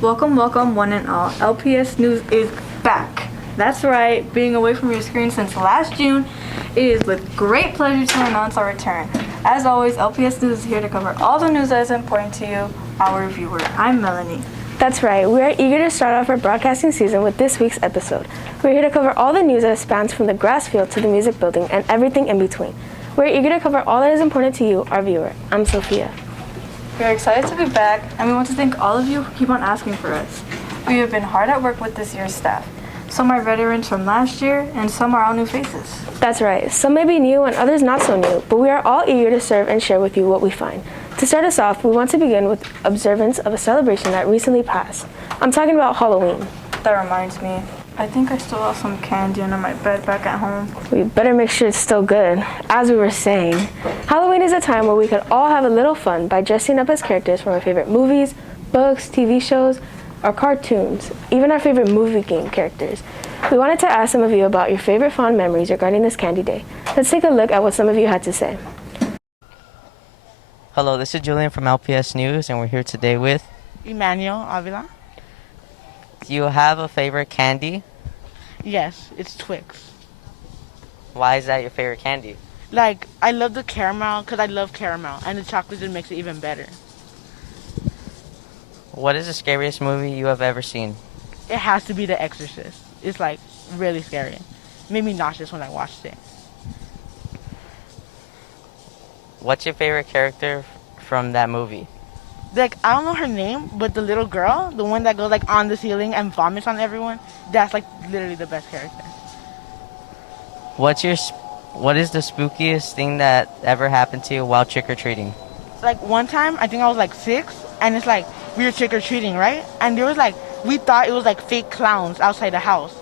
Welcome, welcome, one and all. LPS News is back. That's right, being away from your screen since last June, it is with great pleasure to announce our return. As always, LPS News is here to cover all the news that is important to you, our viewer. I'm Melanie. That's right, we are eager to start off our broadcasting season with this week's episode. We're here to cover all the news that spans from the grass field to the music building and everything in between. We're eager to cover all that is important to you, our viewer. I'm Sophia. We're excited to be back, and we want to thank all of you who keep on asking for us. We have been hard at work with this year's staff. Some are veterans from last year, and some are all new faces. That's right, some may be new and others not so new, but we are all eager to serve and share with you what we find. To start us off, we want to begin with observance of a celebration that recently passed. I'm talking about Halloween. That reminds me, I think I still have some candy under my bed back at home. We better make sure it's still good. As we were saying, Halloween is a time where we could all have a little fun by dressing up as characters from our favorite movies, books, TV shows, or cartoons, even our favorite movie game characters. We wanted to ask some of you about your favorite fond memories regarding this candy day. Let's take a look at what some of you had to say. Hello, this is Julian from LPS News, and we're here today with Emmanuel Avila. Do you have a favorite candy? Yes, it's Twix. Why is that your favorite candy? Like, I love the caramel because I love caramel, and the chocolate just makes it even better. What is the scariest movie you have ever seen? It has to be The Exorcist. It's like really scary. It made me nauseous when I watched it. What's your favorite character from that movie? Like, I don't know her name, but the little girl, the one that goes like on the ceiling and vomits on everyone, that's like literally the best character. What is the spookiest thing that ever happened to you while trick-or-treating? Like one time, I think I was like 6, and it's like we were trick-or-treating, right? And there was like, we thought it was like fake clowns outside the house.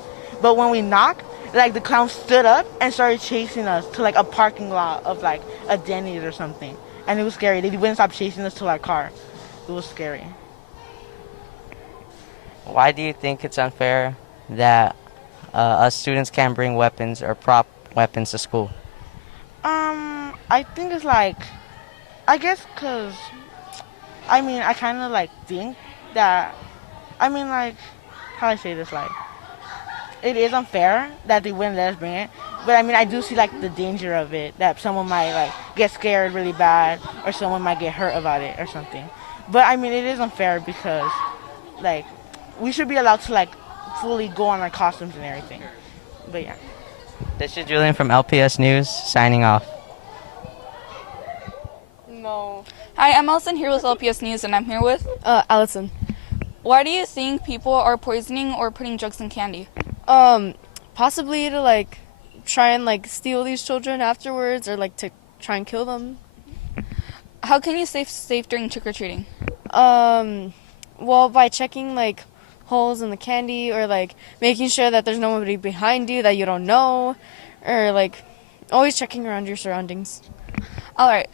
But when we knocked, like the clowns stood up and started chasing us to like a parking lot of like a Denny's or something. And it was scary. They wouldn't stop chasing us to our car. It was scary. Why do you think it's unfair that us students can't bring weapons or prop weapons to school? I think it's like, I guess because, I mean, I kind of like think that, I mean, like, how do I say this, like, it is unfair that they wouldn't let us bring it, but I mean, I do see like the danger of it, that someone might like get scared really bad, or someone might get hurt about it or something. But I mean, it is unfair because, like, we should be allowed to like fully go on our costumes and everything. But yeah. This is Julian from LPS News, signing off. No. Hi, I'm Allison here with LPS News, and I'm here with Allison. Why do you think people are poisoning or putting drugs in candy? Possibly to like try and like steal these children afterwards, or like to try and kill them. How can you stay safe during trick-or-treating? Well, by checking like holes in the candy, or like making sure that there's nobody behind you that you don't know, or like always checking around your surroundings. All right.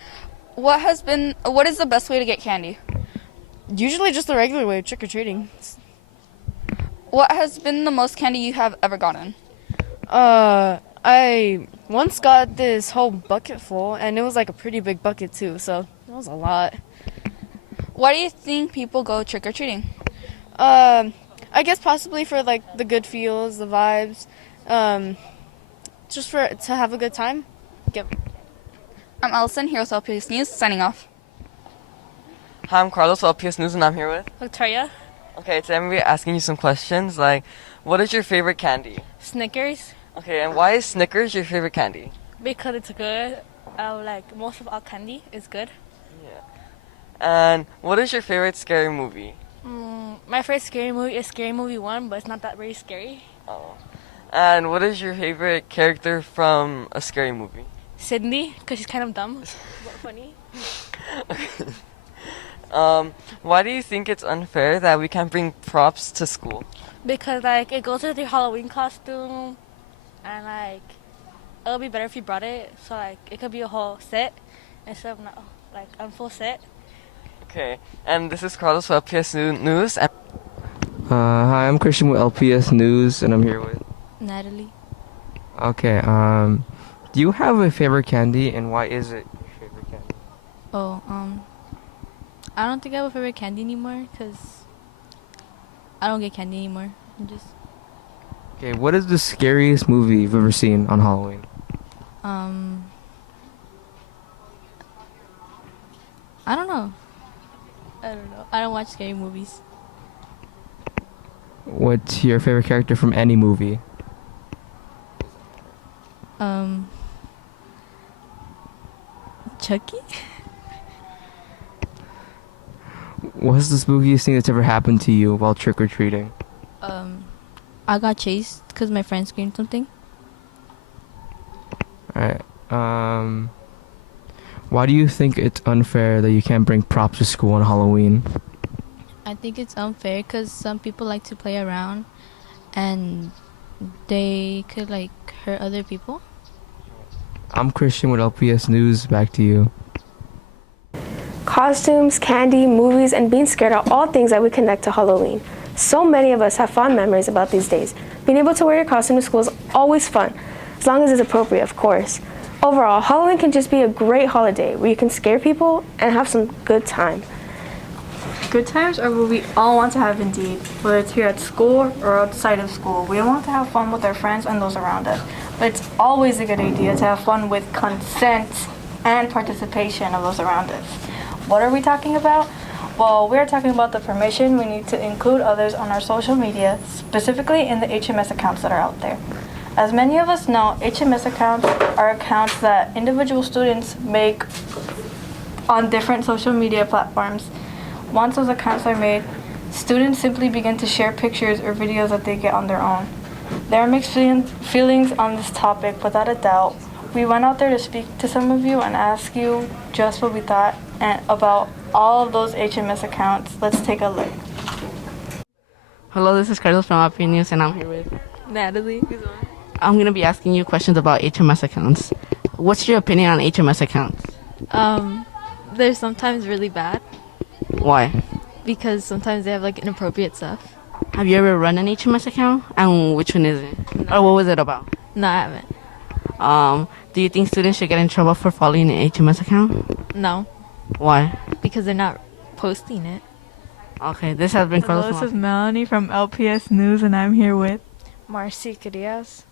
What is the best way to get candy? Usually just the regular way of trick-or-treating. What has been the most candy you have ever gotten? I once got this whole bucket full, and it was like a pretty big bucket too, so it was a lot. Why do you think people go trick-or-treating? I guess possibly for like the good feels, the vibes, just to have a good time. Yep. I'm Allison here with LPS News, signing off. Hi, I'm Carlos with LPS News, and I'm here with Victoria. Okay, today I'm going to be asking you some questions, like, what is your favorite candy? Snickers, Okay, and why is Snickers your favorite candy? because it's good. Like most of our candy is good. Yeah. And what is your favorite scary movie? My favorite scary movie is Scary Movie 1, but it's not that very scary. Oh. And what is your favorite character from a scary movie? Sydney, because she's kind of dumb, but funny. Why do you think it's unfair that we can't bring props to school? Because like it goes with your Halloween costume, and like it'll be better if you brought it. So like it could be a whole set instead of not like a full set. Okay, and this is Carlos with LPS News. And Hi, I'm Christian with LPS News, and I'm here with Natalie. Okay, do you have a favorite candy, and why is it your favorite candy? Oh, I don't think I have a favorite candy anymore because I don't get candy anymore. I'm just Okay, what is the scariest movie you've ever seen on Halloween? I don't know. I don't know. I don't watch scary movies. What's your favorite character from any movie? Chucky? What's the spookiest thing that's ever happened to you while trick-or-treating? I got chased because my friend screamed something. Alright, why do you think it's unfair that you can't bring props to school on Halloween? I think it's unfair because some people like to play around and they could like hurt other people. I'm Christian with LPS News. Back to you. Costumes, candy, movies, and being scared are all things that we connect to Halloween. So many of us have fond memories about these days. Being able to wear your costume to school is always fun, as long as it's appropriate, of course. Overall, Halloween can just be a great holiday where you can scare people and have some good time. Good times are what we all want to have indeed, whether it's here at school or outside of school. We want to have fun with our friends and those around us, but it's always a good idea to have fun with consent and participation of those around us. What are we talking about? Well, we're talking about the permission we need to include others on our social media, specifically in the HMS accounts that are out there. As many of us know, HMS accounts are accounts that individual students make on different social media platforms. Once those accounts are made, students simply begin to share pictures or videos that they get on their own. There are mixed feelings on this topic, without a doubt. We went out there to speak to some of you and ask you just what we thought about all of those HMS accounts. Let's take a look. Hello, this is Carlos from LPS News, and I'm here with Natalie. I'm going to be asking you questions about HMS accounts. What's your opinion on HMS accounts? They're sometimes really bad Why? because sometimes they have like inappropriate stuff. Have you ever run an HMS account? And which one is it? Or what was it about? No, I haven't. Do you think students should get in trouble for following an HMS account? No, Why? because they're not posting it. Okay, this has been Hello, Carlos. this is Melanie from LPS News, and I'm here with... Marcy Diaz.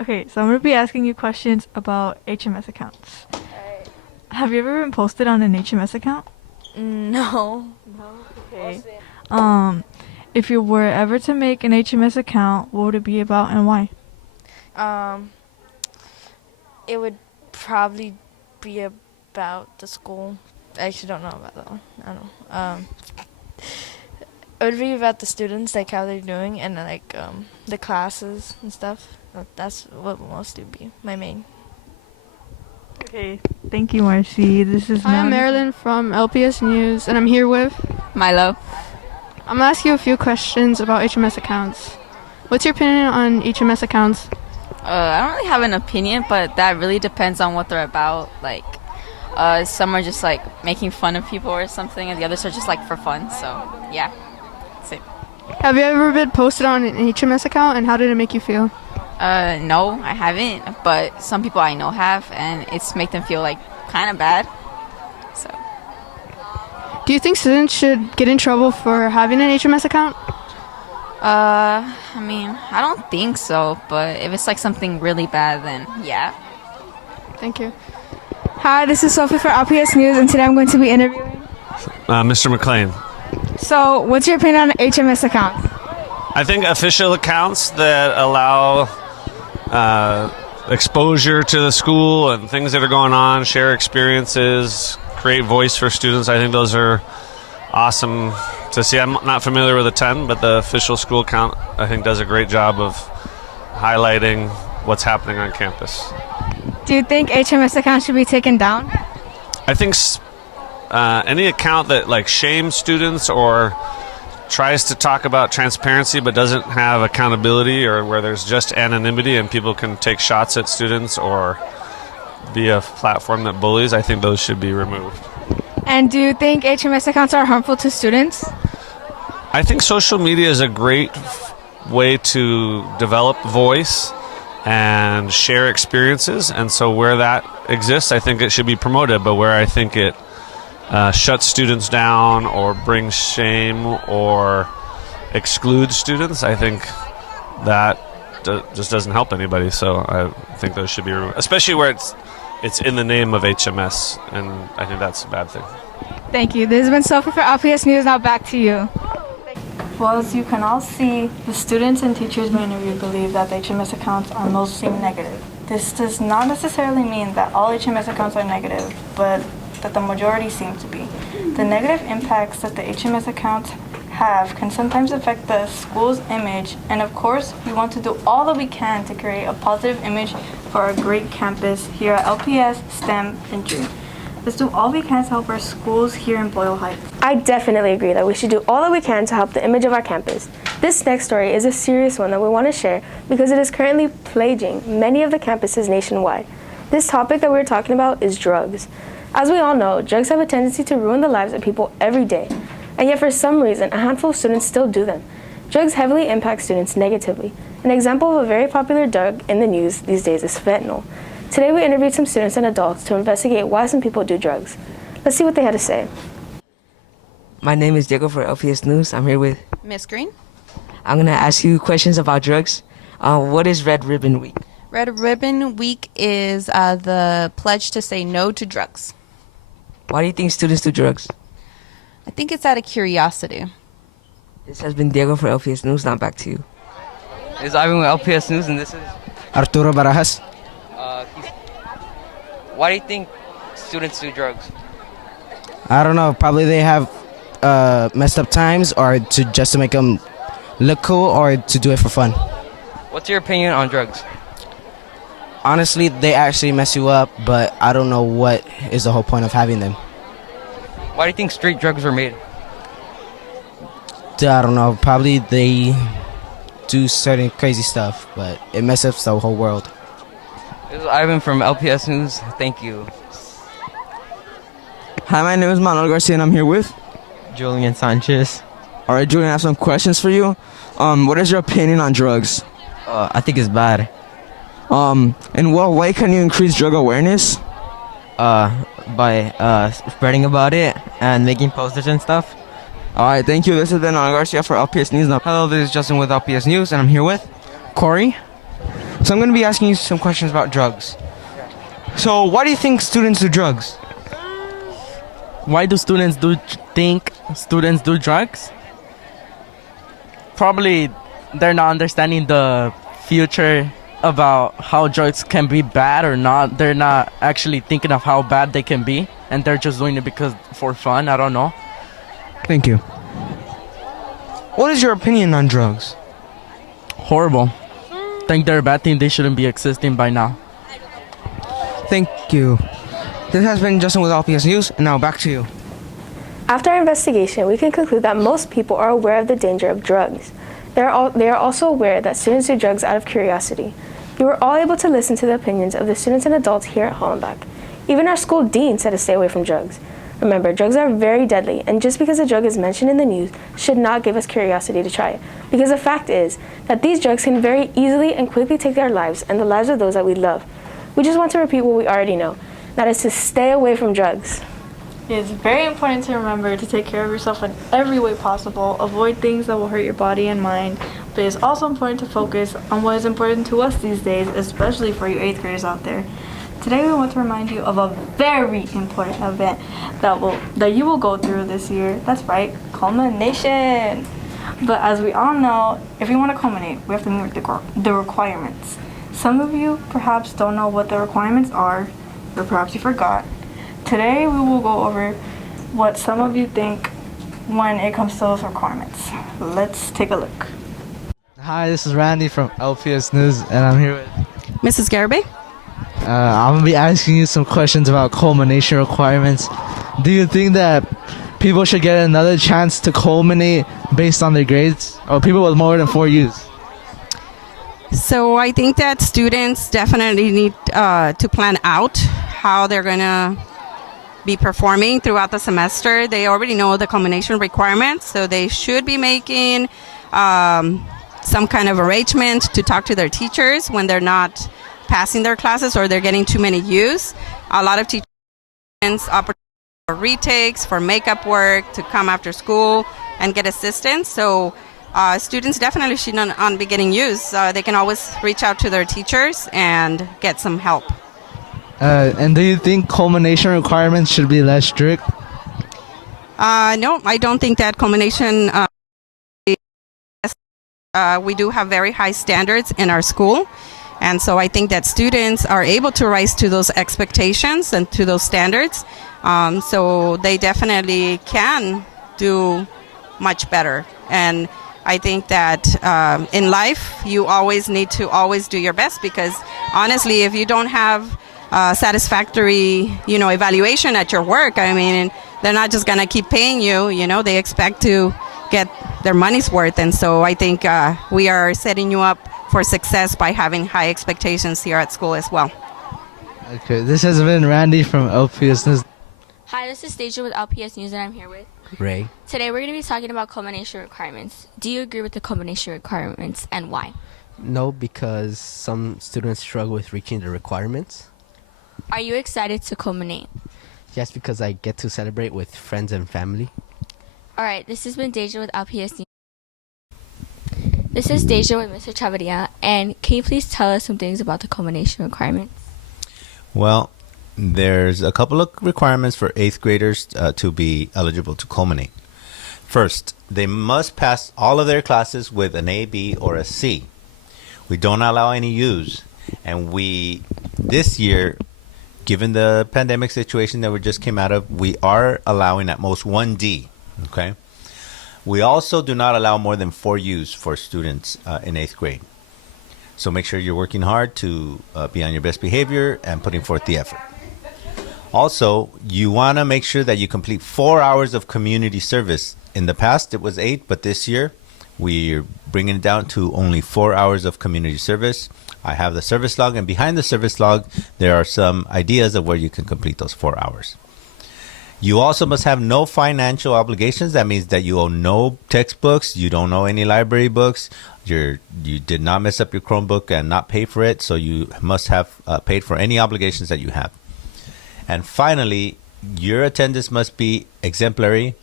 Okay, so I'm going to be asking you questions about HMS accounts. Have you ever been posted on an HMS account? No. Okay. If you were ever to make an HMS account, what would it be about and why? It would probably be about the school. I actually don't know about that one. I don't know. It would be about the students, like how they're doing, and like the classes and stuff. That's what most would be my main. Okay, thank you, Marcy. This is Hi, I'm Marilyn from LPS News, and I'm here with Milo. I'm gonna ask you a few questions about HMS accounts. What's your opinion on HMS accounts? I don't really have an opinion, but that really depends on what they're about. Like, some are just like making fun of people or something, and the others are just like for fun. So, yeah, that's it. Have you ever been posted on an HMS account, and how did it make you feel? No, I haven't, but some people I know have, and it's make them feel like kind of bad. So, Do you think students should get in trouble for having an HMS account? I mean, I don't think so, but if it's like something really bad, then yeah. Thank you. Hi, this is Sophie for LPS News, and today I'm going to be interviewing Mr. McLean. So, what's your opinion on HMS accounts? I think official accounts that allow exposure to the school and things that are going on, share experiences, create voice for students, I think those are awesome to see. I'm not familiar with the 10, but the official school account, I think, does a great job of highlighting what's happening on campus. Do you think HMS accounts should be taken down? I think any account that like shames students or tries to talk about transparency but doesn't have accountability, or where there's just anonymity and people can take shots at students or be a platform that bullies, I think those should be removed. And do you think HMS accounts are harmful to students? I think social media is a great way to develop voice and share experiences, and so where that exists, I think it should be promoted, but where I think it shuts students down or brings shame or excludes students, I think that just doesn't help anybody. So I think those should be removed, especially where it's in the name of HMS, and I think that's a bad thing. Thank you. This has been Sophie for LPS News. Now back to you. Well, as you can all see, the students and teachers we interviewed believe that the HMS accounts are mostly negative. This does not necessarily mean that all HMS accounts are negative, but that the majority seem to be. The negative impacts that the HMS accounts have can sometimes affect the school's image, and of course, we want to do all that we can to create a positive image for our great campus here at LPS, STEM, and Dream. Let's do all we can to help our schools here in Boyle Heights. I definitely agree that we should do all that we can to help the image of our campus. This next story is a serious one that we want to share because it is currently plaguing many of the campuses nationwide. This topic that we're talking about is drugs. As we all know, drugs have a tendency to ruin the lives of people every day, and yet for some reason, a handful of students still do them. Drugs heavily impact students negatively. An example of a very popular drug in the news these days is fentanyl. Today we interviewed some students and adults to investigate why some people do drugs. Let's see what they had to say. My name is Diego for LPS News. I'm here with Miss Green. I'm going to ask you questions about drugs. What is Red Ribbon Week? Red Ribbon Week is the pledge to say no to drugs. Why do you think students do drugs? I think it's out of curiosity. This has been Diego for LPS News. Now back to you. This is Ivan with LPS News, and this is Arturo Barajas. Why do you think students do drugs? I don't know. Probably they have messed up times, or just to make them look cool, or to do it for fun. What's your opinion on drugs? Honestly, they actually mess you up, but I don't know what is the whole point of having them. Why do you think street drugs were made? I don't know. Probably they do certain crazy stuff, but it messes up the whole world. This is Ivan from LPS News. Thank you. Hi, my name is Manuel Garcia, and I'm here with Julian Sanchez. All right, Julian, I have some questions for you. What is your opinion on drugs? I think it's bad. In what way can you increase drug awareness? By spreading about it and making posters and stuff. All right, thank you. This is Manuel Garcia for LPS News. Now, Hello, this is Justin with LPS News, and I'm here with Corey. So I'm going to be asking you some questions about drugs. So why do you think students do drugs? Why do students think students do drugs? Probably they're not understanding the future about how drugs can be bad or not. They're not actually thinking of how bad they can be, and they're just doing it because for fun. I don't know. Thank you. What is your opinion on drugs? Horrible. Think they're a bad thing. They shouldn't be existing by now. Thank you. This has been Justin with LPS News, and now back to you. After our investigation, we can conclude that most people are aware of the danger of drugs. They are also aware that students do drugs out of curiosity. We were all able to listen to the opinions of the students and adults here at Hollenbeck. Even our school dean said to stay away from drugs. Remember, drugs are very deadly, and just because a drug is mentioned in the news should not give us curiosity to try it. Because the fact is that these drugs can very easily and quickly take our lives and the lives of those that we love. We just want to repeat what we already know. That is to stay away from drugs. It is very important to remember to take care of yourself in every way possible. Avoid things that will hurt your body and mind. But it's also important to focus on what is important to us these days, especially for you 8th graders out there. Today we want to remind you of a very important event that you will go through this year. That's right, culmination. But as we all know, if we want to culminate, we have to meet the requirements. Some of you perhaps don't know what the requirements are, or perhaps you forgot. Today we will go over what some of you think when it comes to those requirements. Let's take a look. Hi, this is Randy from LPS News, and I'm here with Mrs. Garibay. I'm going to be asking you some questions about culmination requirements. Do you think that people should get another chance to culminate based on their grades? Or people with more than 4 U's? So I think that students definitely need to plan out how they're going to be performing throughout the semester. They already know the culmination requirements, so they should be making some kind of arrangement to talk to their teachers when they're not passing their classes or they're getting too many U's. A lot of teachers opportunities for retakes, for makeup work, to come after school and get assistance. So students definitely should not be getting used. They can always reach out to their teachers and get some help. And do you think culmination requirements should be less strict? No, I don't think that culmination. We do have very high standards in our school, and so I think that students are able to rise to those expectations and to those standards. So they definitely can do much better. And I think that in life, you always need to always do your best, because honestly, if you don't have satisfactory, evaluation at your work, I mean, they're not just going to keep paying you, they expect to get their money's worth. And so I think we are setting you up for success by having high expectations here at school as well. Okay, this has been Randy from LPS News. Hi, this is Deja with LPS News, and I'm here with Ray. Today we're going to be talking about culmination requirements. Do you agree with the culmination requirements, and why? No, because some students struggle with reaching the requirements. Are you excited to culminate? Yes, because I get to celebrate with friends and family. All right, this has been Deja with LPS News. This is Deja with Mr. Chavarria, and can you please tell us some things about the culmination requirements? Well, there's a couple of requirements for 8th graders to be eligible to culminate. First, they must pass all of their classes with an A, B, or a C. We don't allow any U's, and this year, given the pandemic situation that we just came out of, we are allowing at most 1 D. Okay. We also do not allow more than 4 U's for students in 8th grade. So make sure you're working hard to be on your best behavior and putting forth the effort. Also, you want to make sure that you complete 4 hours of community service. In the past, it was 8, but this year, we're bringing it down to only 4 hours of community service. I have the service log, and behind the service log, there are some ideas of where you can complete those 4 hours. You also must have no financial obligations. That means that you owe no textbooks, you don't owe any library books, you did not mess up your Chromebook and not pay for it, so you must have paid for any obligations that you have. And finally, your attendance must be exemplary.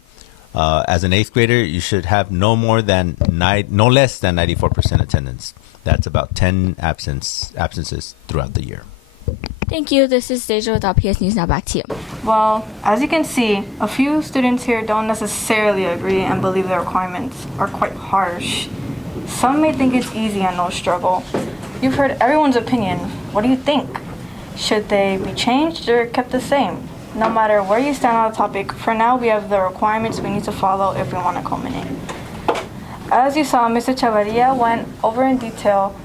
As an 8th grader, you should have no less than 94% attendance. That's about 10 absences throughout the year. Thank you. This is Deja with LPS News. Now back to you. Well, as you can see, a few students here don't necessarily agree and believe the requirements are quite harsh. Some may think it's easy and no struggle. You've heard everyone's opinion. What do you think? Should they be changed or kept the same? No matter where you stand on the topic, for now we have the requirements we need to follow if we want to culminate. As you saw, Mr. Chavarria went over in detail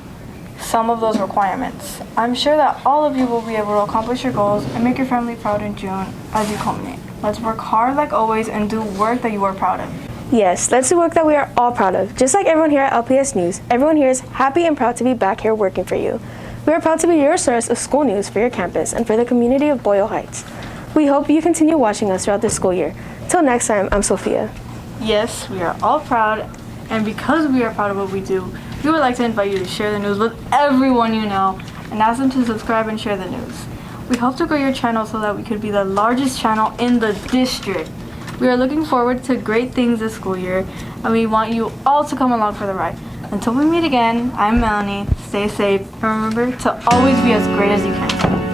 some of those requirements. I'm sure that all of you will be able to accomplish your goals and make your family proud in June as you culminate. Let's work hard like always and do work that you are proud of. Yes, let's do work that we are all proud of. Just like everyone here at LPS News, everyone here is happy and proud to be back here working for you. We are proud to be your source of school news for your campus and for the community of Boyle Heights. We hope you continue watching us throughout this school year. Till next time, I'm Sophia. Yes, we are all proud, and because we are proud of what we do, we would like to invite you to share the news with everyone you know and ask them to subscribe and share the news. We hope to grow your channel so that we could be the largest channel in the district. We are looking forward to great things this school year, and we want you all to come along for the ride. Until we meet again, I'm Melanie. Stay safe, and remember to always be as great as you can.